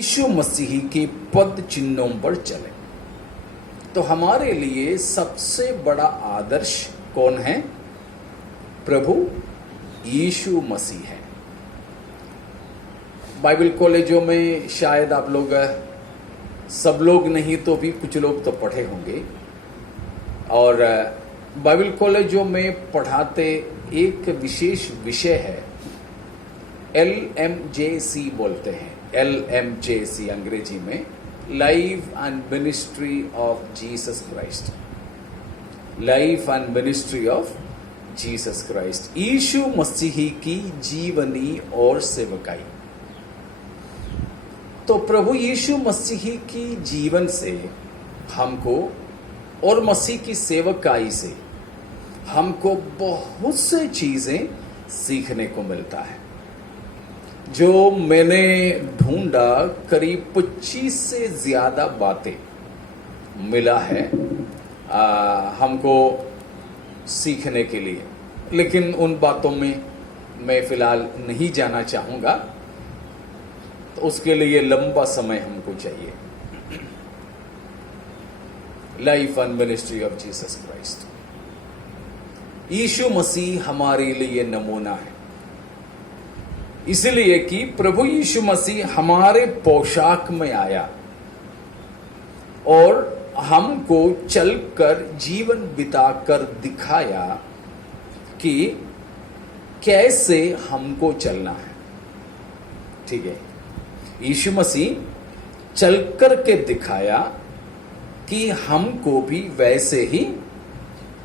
यीशु मसीह के पद चिन्हों पर चले। तो हमारे लिए सबसे बड़ा आदर्श कौन है? प्रभु यीशु मसीह है। बाइबल कॉलेजों में शायद आप लोग, सब लोग नहीं तो भी कुछ लोग तो पढ़े होंगे, और बाइबल कॉलेजों में पढ़ाते एक विशेष विषय है, LMJC बोलते हैं, LMJC अंग्रेजी में, life and ministry of Jesus Christ. Life and ministry of Jesus Christ, यीशु मसीह की जीवनी और सेवकाई। तो प्रभु यीशु मसीह की जीवन से हमको और मसीह की सेवकाई से हमको बहुत से चीजें सीखने को मिलता है। जो मैंने ढूंढा, करीब 25 से ज्यादा बातें मिला है हमको सीखने के लिए, लेकिन उन बातों में मैं फिलहाल नहीं जाना चाहूंगा, तो उसके लिए लंबा समय हमको चाहिए। Life and ministry of Jesus Christ, यीशु मसीह हमारे लिए नमूना है, इसलिए कि प्रभु यीशु मसीह हमारे पोशाक में आया और हमको चलकर जीवन बिताकर दिखाया कि कैसे हमको चलना है। ठीक है, यीशु मसीह चलकर के दिखाया कि हमको भी वैसे ही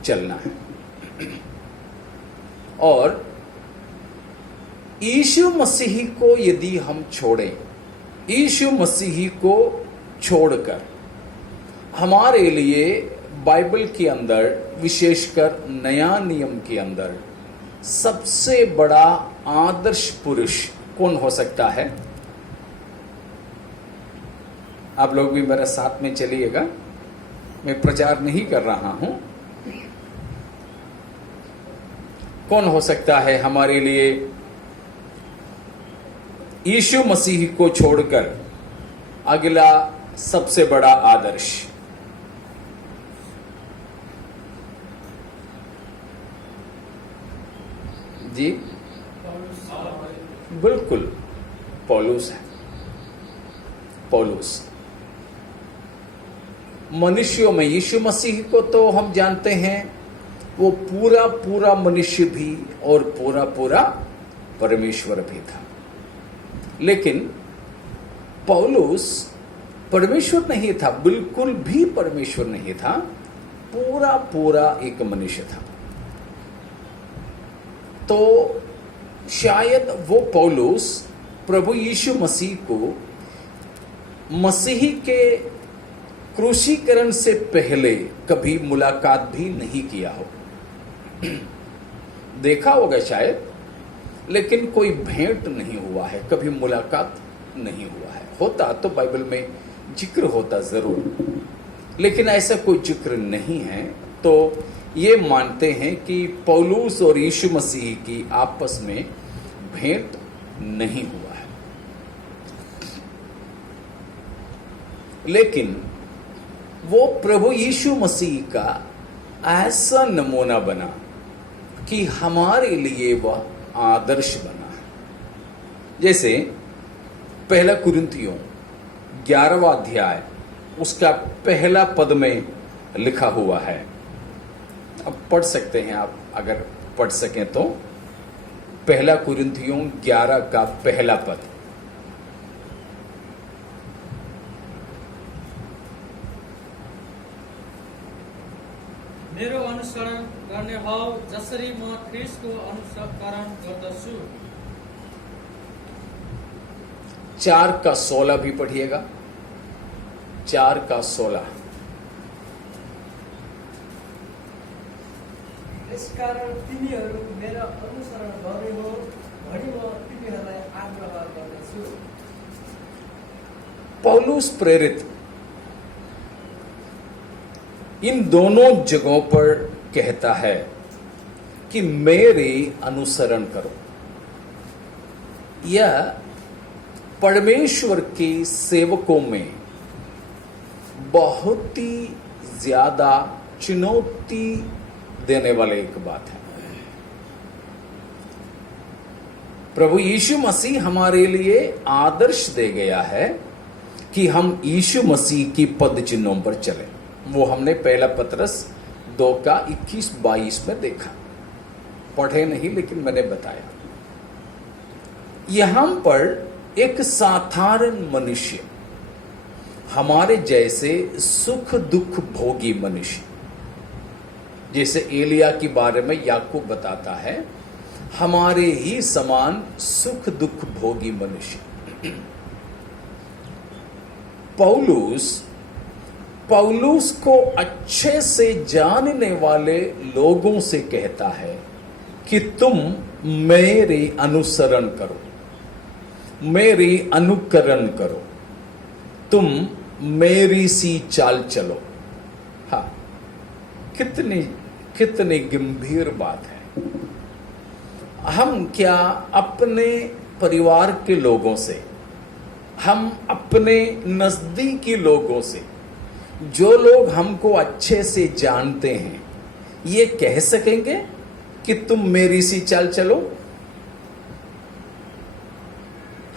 चलना है। और यीशु मसीह को यदि हम छोड़ें, यीशु मसीह को छोड़कर हमारे लिए बाइबल के अंदर, विशेषकर नया नियम के अंदर, सबसे बड़ा आदर्श पुरुष कौन हो सकता है? आप लोग भी मेरे साथ में चलिएगा, मैं प्रचार नहीं कर रहा हूं। कौन हो सकता है हमारे लिए यीशु मसीह को छोड़कर अगला सबसे बड़ा आदर्श? जी बिल्कुल, पौलुस है। पौलुस मनुष्यों में, यीशु मसीह को तो हम जानते हैं वो पूरा पूरा मनुष्य भी और पूरा पूरा परमेश्वर भी था, लेकिन पौलुस परमेश्वर नहीं था, बिल्कुल भी परमेश्वर नहीं था, पूरा पूरा एक मनुष्य था। तो शायद वो पौलुस प्रभु यीशु मसीह को मसीह के क्रूसीकरण से पहले कभी मुलाकात भी नहीं किया हो। देखा होगा शायद, लेकिन कोई भेंट नहीं हुआ है, कभी मुलाकात नहीं हुआ है। होता तो बाइबल में जिक्र होता जरूर, लेकिन ऐसा कोई जिक्र नहीं है। तो ये मानते हैं कि पौलुस और यीशु मसीह की आपस में भेंट नहीं हुआ है, लेकिन वो प्रभु यीशु मसीह का ऐसा नमूना बना कि हमारे लिए वह आदर्श बना है। जैसे पहला कुरिन्थियों 11वां अध्याय, उसका पहला पद में लिखा हुआ है। अब पढ़ सकते हैं आप, अगर पढ़ सकें तो। पहला कुरिन्थियों 11 का पहला पद। मेरो अनुसरण गर्ने भाव जसरी म ख्रीष्टको अनुसरण गर्दछु। 4 का 16 भी पढ़िएगा। 4 का 16। यसकारण तिमीहरू मेरो अनुसरण गर्ने हो भनी म तिमीहरूलाई आग्रह गर्दछु। पौलुस प्रेरित इन दोनों जगहों पर कहता है कि मेरे अनुसरण करो। यह परमेश्वर के सेवकों में बहुत ही ज्यादा चुनौती देने वाले एक बात है। प्रभु यीशु मसीह हमारे लिए आदर्श दे गया है कि हम यीशु मसीह की पद चिन्हों पर चलें। वो हमने पहला पतरस 2 का 21-22 में देखा, पढ़े नहीं लेकिन मैंने बताया। यहां पर एक साधारण मनुष्य, हमारे जैसे सुख दुख भोगी मनुष्य, जैसे एलिया के बारे में याकूब बताता है, हमारे ही समान सुख दुख भोगी मनुष्य। पौलुस को अच्छे से जानने वाले लोगों से कहता है कि तुम मेरे अनुसरण करो, मेरी अनुकरण करो, तुम मेरी सी चाल चलो। हाँ, कितनी गंभीर बात है। हम क्या अपने परिवार के लोगों से, हम अपने नजदीकी लोगों से, जो लोग हमको अच्छे से जानते हैं, ये कह सकेंगे कि तुम मेरी सी चाल चलो?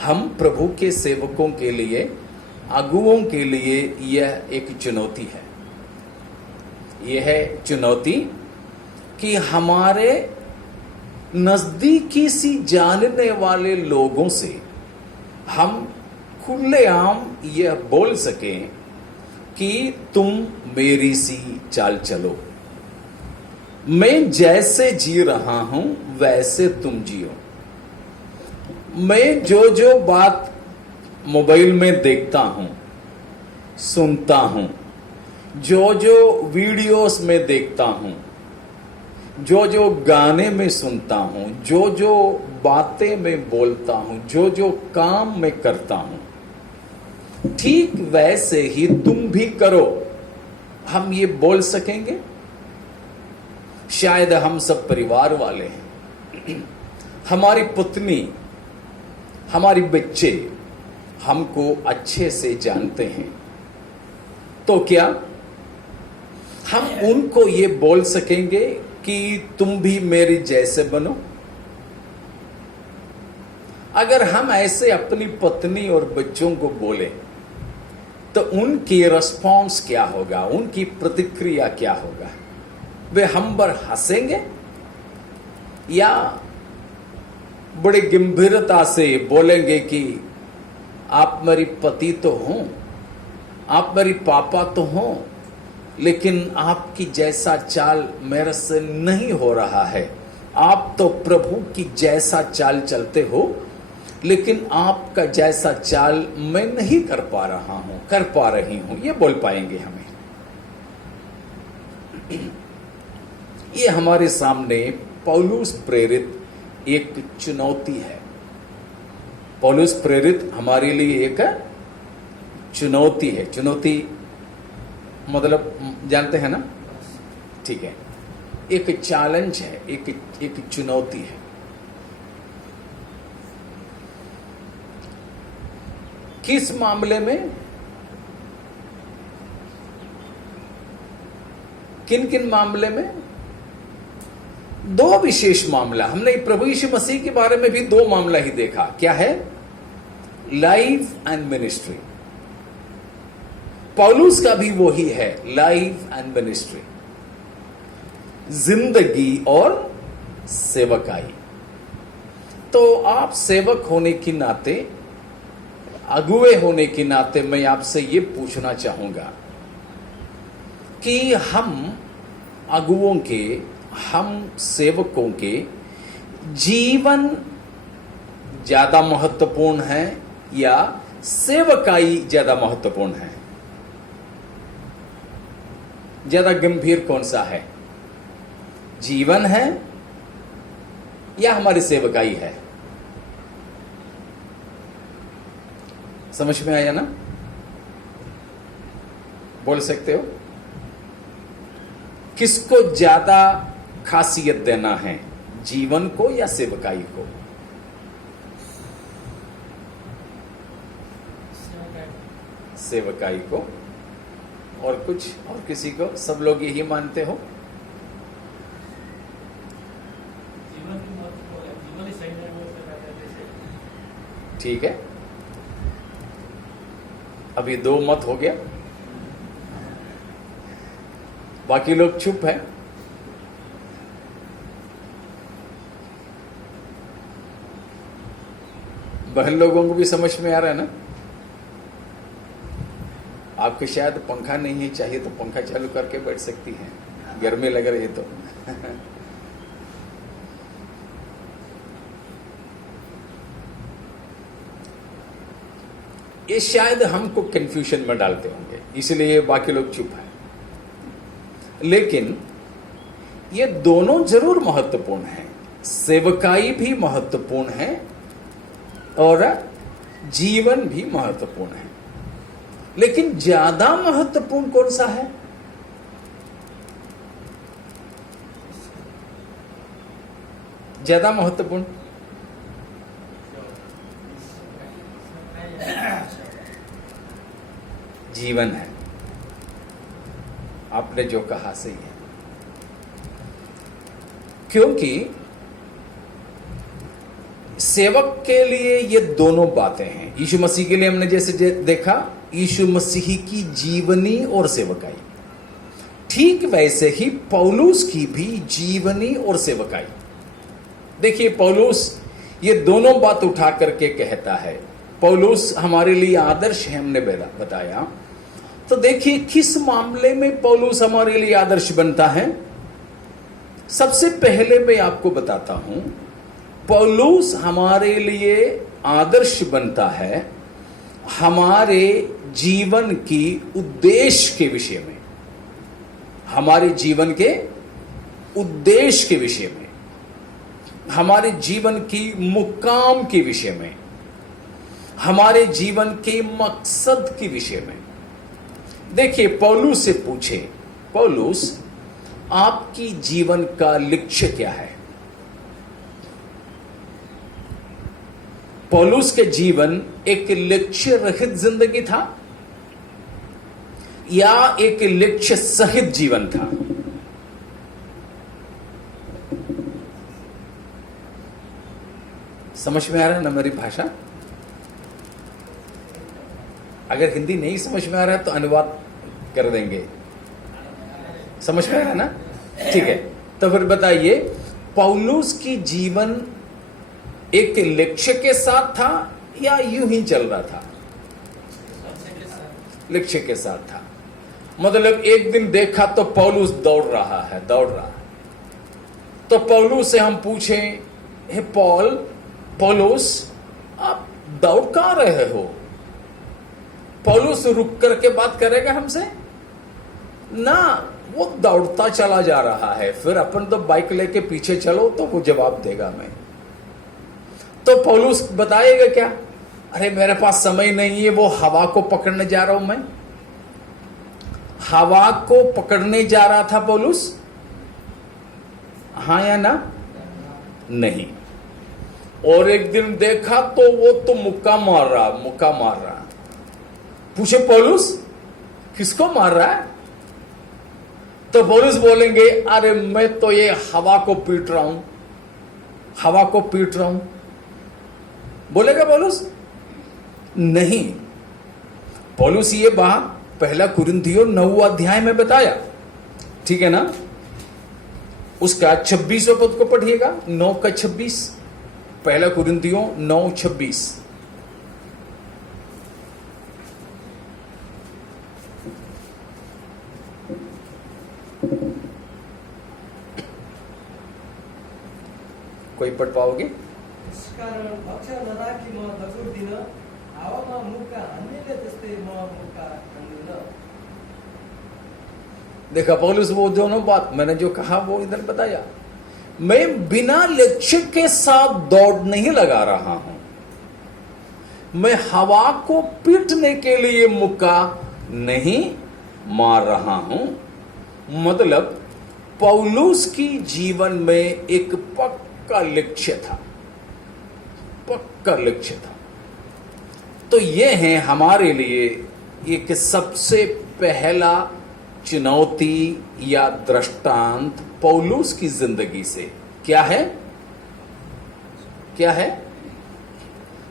हम प्रभु के सेवकों के लिए, अगुओं के लिए यह एक चुनौती है। यह है चुनौती कि हमारे नजदीकी सी जानने वाले लोगों से हम खुलेआम यह बोल सकें कि तुम मेरी सी चाल चलो। मैं जैसे जी रहा हूं वैसे तुम जियो। मैं जो जो बात मोबाइल में देखता हूं, सुनता हूं, जो जो वीडियोस में देखता हूं, जो जो गाने में सुनता हूं, जो जो बातें में बोलता हूं, जो जो काम में करता हूं, ठीक वैसे ही तुम भी करो। हम ये बोल सकेंगे? शायद हम सब परिवार वाले हैं, हमारी पत्नी, हमारी बच्चे हमको अच्छे से जानते हैं, तो क्या हम उनको ये बोल सकेंगे कि तुम भी मेरे जैसे बनो? अगर हम ऐसे अपनी पत्नी और बच्चों को बोले तो उनकी रिस्पॉन्स क्या होगा, उनकी प्रतिक्रिया क्या होगा? वे हम पर हंसेंगे या बड़ी गंभीरता से बोलेंगे कि आप मेरी पति तो हो, आप मेरी पापा तो हो, लेकिन आपकी जैसा चाल मेरे से नहीं हो रहा है। आप तो प्रभु की जैसा चाल चलते हो, लेकिन आपका जैसा चाल मैं नहीं कर पा रही हूं। ये बोल पाएंगे हमें? ये हमारे सामने पौलुस प्रेरित एक चुनौती है। पौलुस प्रेरित हमारे लिए एक चुनौती है। चुनौती मतलब जानते हैं ना? ठीक है, एक चैलेंज है, एक चुनौती है। किस मामले में? किन किन मामले में? दो विशेष मामला। हमने प्रभु यीशु मसीह के बारे में भी दो मामला ही देखा। क्या है? Life and ministry. पौलुस का भी वही है, लाइफ एंड मिनिस्ट्री, जिंदगी और सेवकाई। तो आप सेवक होने के नाते, अगुवे होने के नाते मैं आपसे ये पूछना चाहूंगा कि हम अगुवों के, हम सेवकों के जीवन ज्यादा महत्वपूर्ण है या सेवकाई ज्यादा महत्वपूर्ण है? ज्यादा गंभीर कौन सा है? जीवन है या हमारी सेवकाई है? समझ में आया ना? बोल सकते हो? किसको ज्यादा खासियत देना है, जीवन को या सेवकाई को? सेवकाई को। और कुछ और किसी को? सब लोग यही मानते हो? जीवन ही सही नहीं बोल सकता। ठीक है, अभी 2 मत हो गया, बाकी लोग चुप है। बहन लोगों को भी समझ में आ रहा है ना? आपके शायद पंखा नहीं है, चाहिए तो पंखा चालू करके बैठ सकती हैं, गर्मी लग रही है तो। ये शायद हमको कंफ्यूजन में डालते होंगे, इसलिए बाकी लोग चुप हैं। लेकिन ये दोनों जरूर महत्वपूर्ण हैं। सेवकाई भी महत्वपूर्ण है और जीवन भी महत्वपूर्ण है। लेकिन ज्यादा महत्वपूर्ण कौन सा है? ज्यादा महत्वपूर्ण जीवन है। आपने जो कहा सही है, क्योंकि सेवक के लिए ये दोनों बातें हैं। यीशु मसीह के लिए हमने जैसे देखा, यीशु मसीह की जीवनी और सेवकाई, ठीक वैसे ही पौलुस की भी जीवनी और सेवकाई। देखिए, पौलुस ये दोनों बात उठा करके कहता है। पौलुस हमारे लिए आदर्श है, हमने बताया। तो देखिए किस मामले में पौलुस हमारे लिए आदर्श बनता है। सबसे पहले मैं आपको बताता हूं, पौलुस हमारे लिए आदर्श बनता है हमारे जीवन की उद्देश्य के विषय में, हमारे जीवन के उद्देश्य के विषय में, हमारे जीवन की मुकाम के विषय में, हमारे जीवन के मकसद के विषय में। देखिए, पौलुस से पूछे, पौलुस आपकी जीवन का लक्ष्य क्या है? पौलुस के जीवन एक लक्ष्य रहित जिंदगी था या एक लक्ष्य सहित जीवन था? समझ में आ रहा है ना मेरी भाषा? अगर हिंदी नहीं समझ में आ रहा है तो अनुवाद कर देंगे। समझ में आ रहा है ना? ठीक है, तो फिर बताइए, पौलुस की जीवन एक लक्ष्य के साथ था या यूं ही चल रहा था? लक्ष्य के साथ था। मतलब एक दिन देखा तो पौलुस दौड़ रहा है। तो पौलुस से हम पूछे, हे पौलुस आप दौड़ कहां रहे हो? पौलुस रुक करके बात करेगा हमसे ना, वो दौड़ता चला जा रहा है। फिर अपन तो बाइक लेके पीछे चलो तो वो जवाब देगा मैं। तो पौलुस बताएगा क्या? अरे मेरे पास समय नहीं है, वो हवा को पकड़ने जा रहा हूं मैं। हवा को पकड़ने जा रहा था पौलुस, हां या ना? नहीं। और एक दिन देखा तो वो तो मुक्का मार रहा। पूछे, पौलुस किसको मार रहा है? तो पौलुस बोलेंगे, अरे मैं तो ये हवा को पीट रहा हूं। बोलेगा पौलुस? नहीं। पौलुस ये बात पहला कुरिन्थियों 9 अध्याय में बताया, ठीक है ना? उसका 26वां पद को पढ़िएगा, 9 का 26, पहला कुरिन्थियों 9:26। कोई पढ़ पाओगे? कारण लक्ष्य नराखी म दगुर्दिन, हावामा मुक्का हान्नेले जस्तै म मुक्का हान्दिन। देखा पौलुस, वो दोनों बात मैंने जो कहा वो इधर बताया। मैं बिना लक्ष्य के साथ दौड़ नहीं लगा रहा हूं, मैं हवा को पीटने के लिए मुक्का नहीं मार रहा हूं। मतलब पौलुस की जीवन में एक पक्का लक्ष्य था। तो ये है हमारे लिए एक सबसे पहला चुनौती या दृष्टांत पौलुस की जिंदगी से क्या है? क्या है?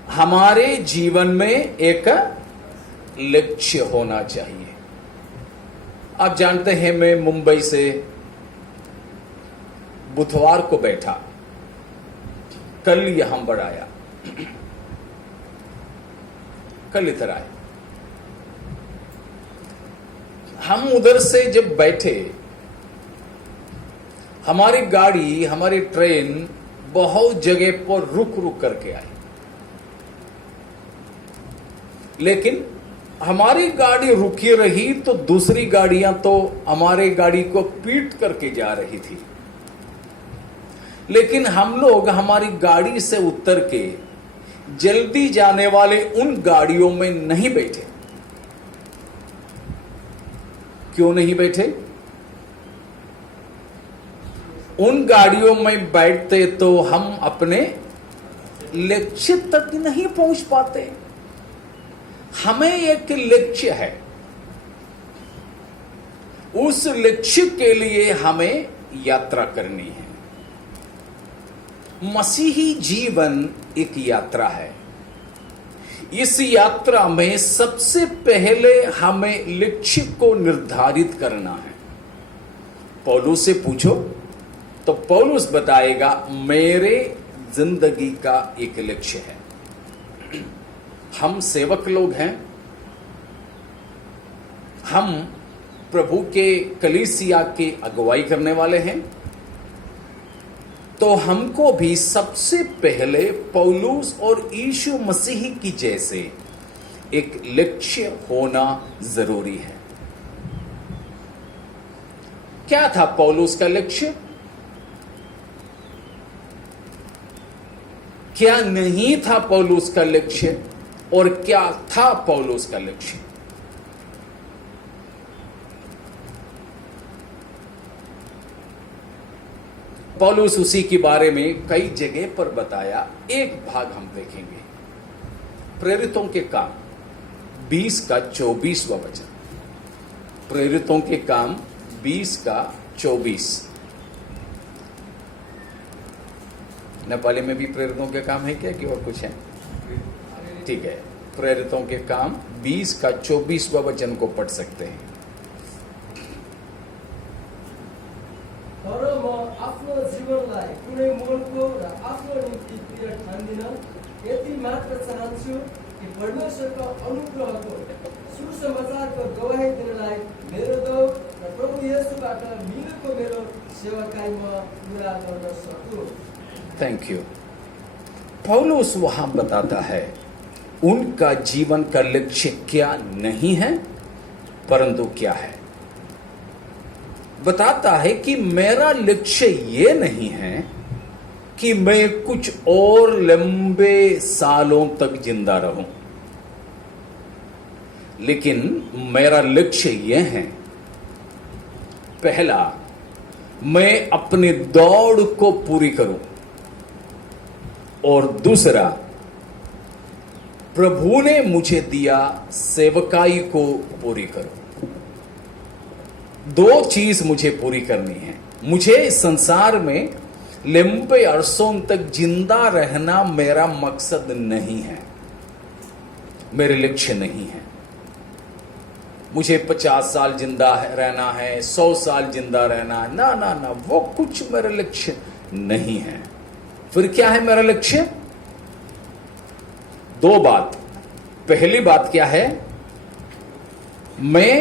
हमारे जीवन में एक लक्ष्य होना चाहिए। आप जानते हैं, मैं मुंबई से बुधवार को बैठा, कल यहां पर आया, कल इधर आए। हम उधर से जब बैठे, हमारी गाड़ी, हमारी ट्रेन बहुत जगह पर रुक रुक करके आई, लेकिन हमारी गाड़ी रुकी रही तो दूसरी गाड़ियां तो हमारे गाड़ी को पीट करके जा रही थी, लेकिन हम लोग हमारी गाड़ी से उतर के जल्दी जाने वाले उन गाड़ियों में नहीं बैठे। क्यों नहीं बैठे? उन गाड़ियों में बैठते तो हम अपने लक्ष्य तक नहीं पहुंच पाते। हमें एक लक्ष्य है, उस लक्ष्य के लिए हमें यात्रा करनी है। मसीही जीवन एक यात्रा है। इस यात्रा में सबसे पहले हमें लक्ष्य को निर्धारित करना है। पौलुस से पूछो तो पौलुस बताएगा, मेरे जिंदगी का एक लक्ष्य है। हम सेवक लोग हैं, हम प्रभु के कलीसिया की अगुवाई करने वाले हैं, तो हमको भी सबसे पहले पौलुस और यीशु मसीह की जैसे एक लक्ष्य होना जरूरी है। क्या था पौलुस का लक्ष्य? क्या नहीं था पौलुस का लक्ष्य? और क्या था पौलुस का लक्ष्य? पौलुस उसी के बारे में कई जगह पर बताया। एक भाग हम देखेंगे, प्रेरितों के काम 20 का 24वां वचन। प्रेरितों के काम 20 का 24। नेपाली में भी प्रेरितों के काम है क्या कि और कुछ है? ठीक है, प्रेरितों के काम 20 का 24वां वचन को पढ़ सकते हैं। तर म आफ्नो जीवनलाई कुनै मोलको र आफ्नो निम्ति प्रिय ठान्दिन, यति मात्र चाहन्छु कि परमेश्वरको अनुग्रहको सुसमाचारको गवाही दिनलाई मेरो दौड र प्रभु येशूबाट मिलेको मेरो सेवाकाई म पूरा गर्न सकूं। Thank you. पौलुस वहां बताता है उनका जीवन का लक्ष्य क्या नहीं है, परंतु क्या है। बताता है कि मेरा लक्ष्य यह नहीं है कि मैं कुछ और लंबे सालों तक जिंदा रहूं, लेकिन मेरा लक्ष्य यह है, पहला, मैं अपनी दौड़ को पूरी करूं, और दूसरा, प्रभु ने मुझे दिया सेवकाई को पूरी करूं। दो चीज मुझे पूरी करनी है। मुझे इस संसार में लंबे अरसों तक जिंदा रहना मेरा मकसद नहीं है, मेरे लक्ष्य नहीं है। मुझे 50 साल जिंदा रहना है, 100 साल जिंदा रहना है, ना ना ना, वो कुछ मेरा लक्ष्य नहीं है। फिर क्या है मेरा लक्ष्य? दो बात। पहली बात क्या है? मैं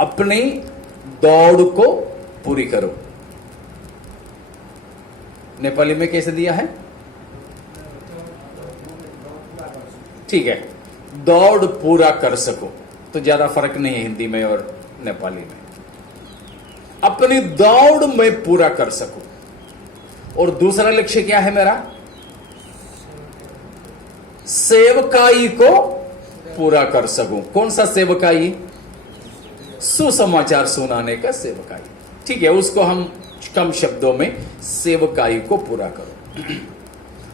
अपनी दौड़ को पूरी करूं। नेपाली में कैसे दिया है? ठीक है, दौड़ पूरा कर सको, तो ज्यादा फर्क नहीं है हिंदी में और नेपाली में। अपनी दौड़ में पूरा कर सकूं। और दूसरा लक्ष्य क्या है मेरा? सेवकाई को पूरा कर सकूं। कौन सा सेवकाई? सुसमाचार सुनाने का सेवकाई। ठीक है, उसको हम कम शब्दों में सेवकाई को पूरा करो।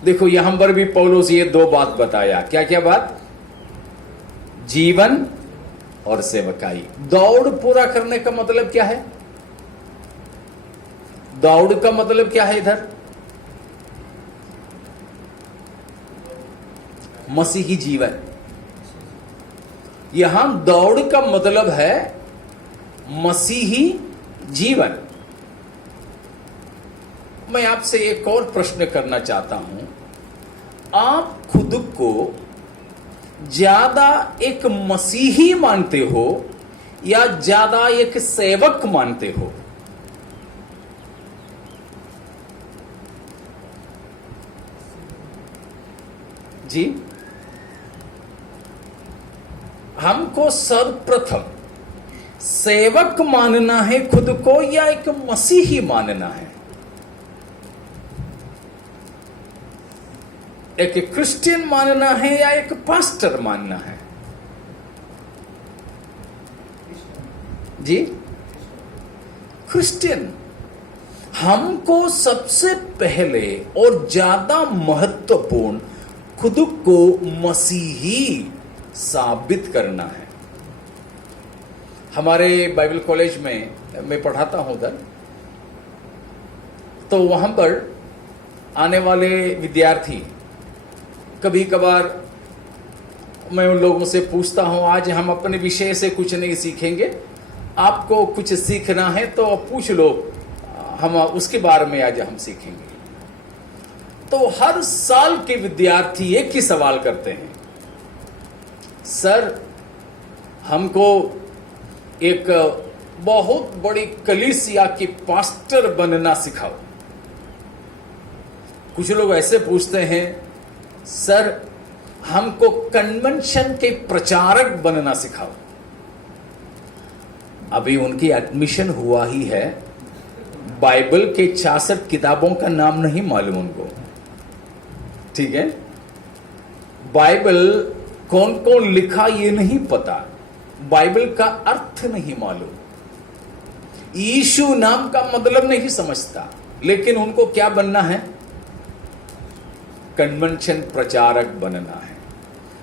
देखो यहां पर भी पौलुस ये दो बात बताया। क्या क्या बात? जीवन और सेवकाई। दौड़ पूरा करने का मतलब क्या है? दौड़ का मतलब क्या है इधर? मसीही जीवन। यहां दौड़ का मतलब है मसीही जीवन। मैं आपसे एक और प्रश्न करना चाहता हूं, आप खुद को ज्यादा एक मसीही मानते हो या ज्यादा एक सेवक मानते हो? जी, हमको सर्वप्रथम सेवक मानना है खुद को या एक मसीही मानना है? एक क्रिश्चियन मानना है या एक पास्टर मानना है? जी, क्रिश्चियन। हमको सबसे पहले और ज्यादा महत्वपूर्ण खुद को मसीही साबित करना है। हमारे बाइबल कॉलेज में मैं पढ़ाता हूं उधर, तो वहां पर आने वाले विद्यार्थी कभी कभार मैं उन लोगों से पूछता हूं, आज हम अपने विषय से कुछ नहीं सीखेंगे, आपको कुछ सीखना है तो पूछ लो, हम उसके बारे में आज हम सीखेंगे। तो हर साल के विद्यार्थी एक ही सवाल करते हैं, सर हमको एक बहुत बड़ी कलीसिया की पास्टर बनना सिखाओ। कुछ लोग ऐसे पूछते हैं, सर हमको कन्वेंशन के प्रचारक बनना सिखाओ। अभी उनकी एडमिशन हुआ ही है, बाइबल के 66 किताबों का नाम नहीं मालूम उनको, ठीक है? बाइबल कौन कौन लिखा ये नहीं पता, बाइबल का अर्थ नहीं मालूम, यीशु नाम का मतलब नहीं समझता, लेकिन उनको क्या बनना है? कन्वेंशन प्रचारक बनना है।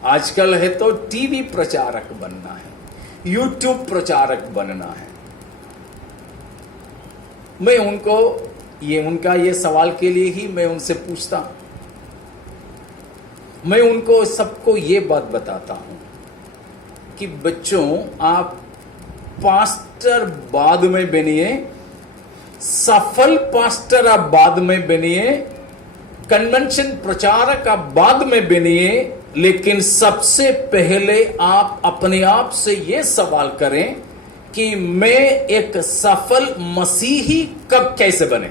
आजकल है तो टीवी प्रचारक बनना है, यूट्यूब प्रचारक बनना है। मैं उनको उनका ये सवाल के लिए ही मैं उनसे पूछता हूं। मैं उनको सबको ये बात बताता हूं कि बच्चों, आप पास्टर बाद में बनिए, सफल पास्टर आप बाद में बनिए, कन्वेंशन प्रचारक आप बाद में बनिए, लेकिन सबसे पहले आप अपने आप से यह सवाल करें कि मैं एक सफल मसीही कब कैसे बने।